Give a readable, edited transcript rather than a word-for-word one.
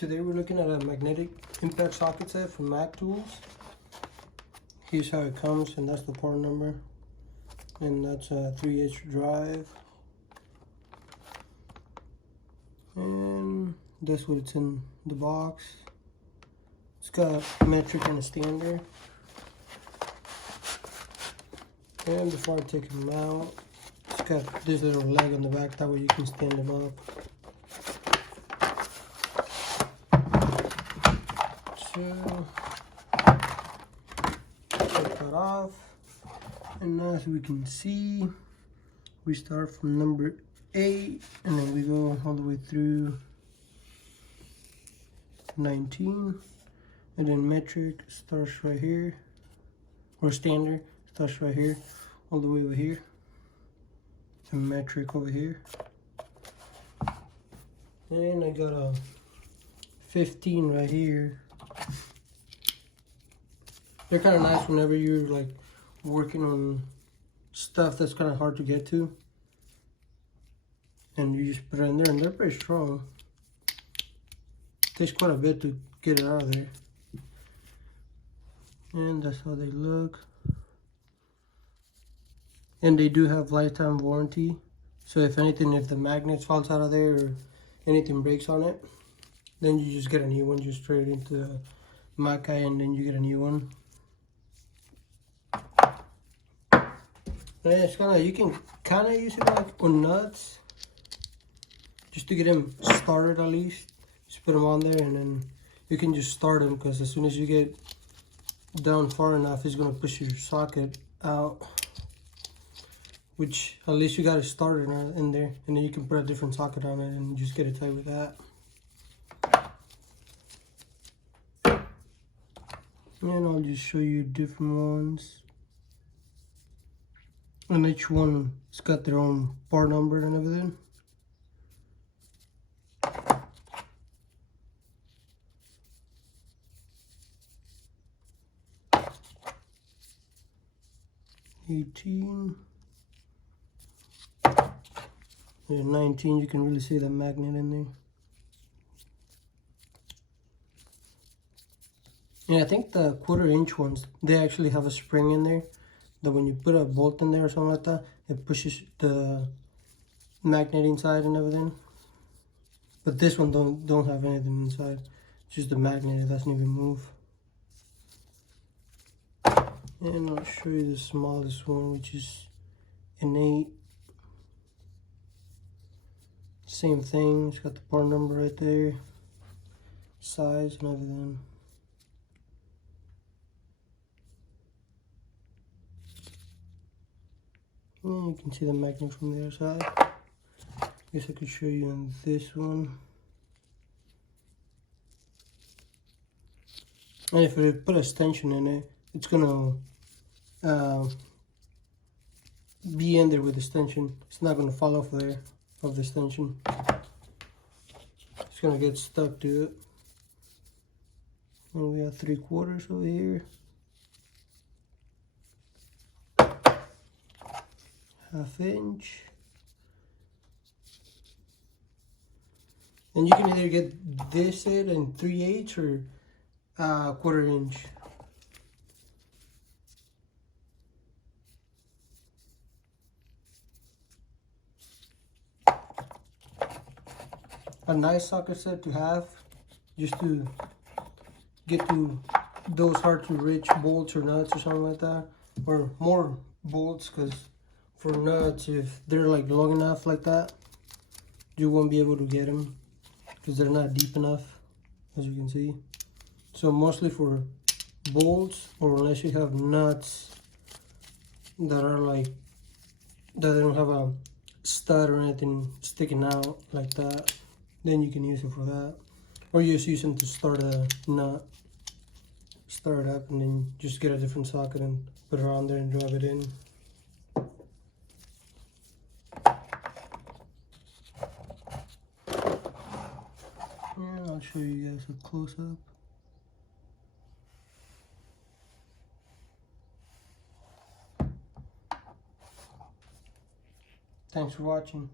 Today we're looking at a magnetic impact socket set from Mac Tools. Here's how it comes, and that's the part number. And that's a 3H drive. And that's what it's in the box. It's got a metric and a standard. And before I take them out, it's got this little leg on the back, that way you can stand them up. So, take that off. And now, as we can see, we start from number 8 and then we go all the way through 19. And then metric starts right here, or standard starts right here, all the way over here, and metric over here. And I got a 15 right here. They're kind of nice whenever you're like working on stuff that's kind of hard to get to, and you just put it in there, and they're pretty strong. Takes quite a bit to get it out of there. And that's how they look. And they do have lifetime warranty, so if anything, if the magnet falls out of there or anything breaks on it, then you just get a new one, just straight into the Macai, and then you get a new one. And it's kind of, you can kind of use it like on nuts, just to get them started at least. Just put them on there, and then you can just start them, because as soon as you get down far enough, it's going to push your socket out, which at least you got it started in there, and then you can put a different socket on it and just get it tight with that. And I'll just show you different ones, and each one has got their own part number and everything. And 19, you can really see the magnet in there. And I think the 1/4-inch ones, they actually have a spring in there that when you put a bolt in there or something like that, it pushes the magnet inside and everything. But this one don't have anything inside, it's just the magnet, it doesn't even move. And I'll show you the smallest one, which is an 8. Same thing, it's got the part number right there, size and everything. And you can see the magnet from the other side. I guess I could show you on this one. And if we put a extension in it, it's gonna be in there with the extension. It's not gonna fall off there of the extension. It's gonna get stuck to it. And we have 3/4 over here. 1/2 inch. And you can either get this set in 3/8 or 1/4 inch. A nice socket set to have, just to get to those hard to reach bolts or nuts or something like that, or more bolts, because for nuts, if they're like long enough like that, you won't be able to get them because they're not deep enough, as you can see. So mostly for bolts, or unless you have nuts that are like, that don't have a stud or anything sticking out like that, then you can use it for that. Or you just use them to start a nut, start it up, and then just get a different socket and put it on there and drive it in. And I'll show you guys a close-up. Thanks for watching.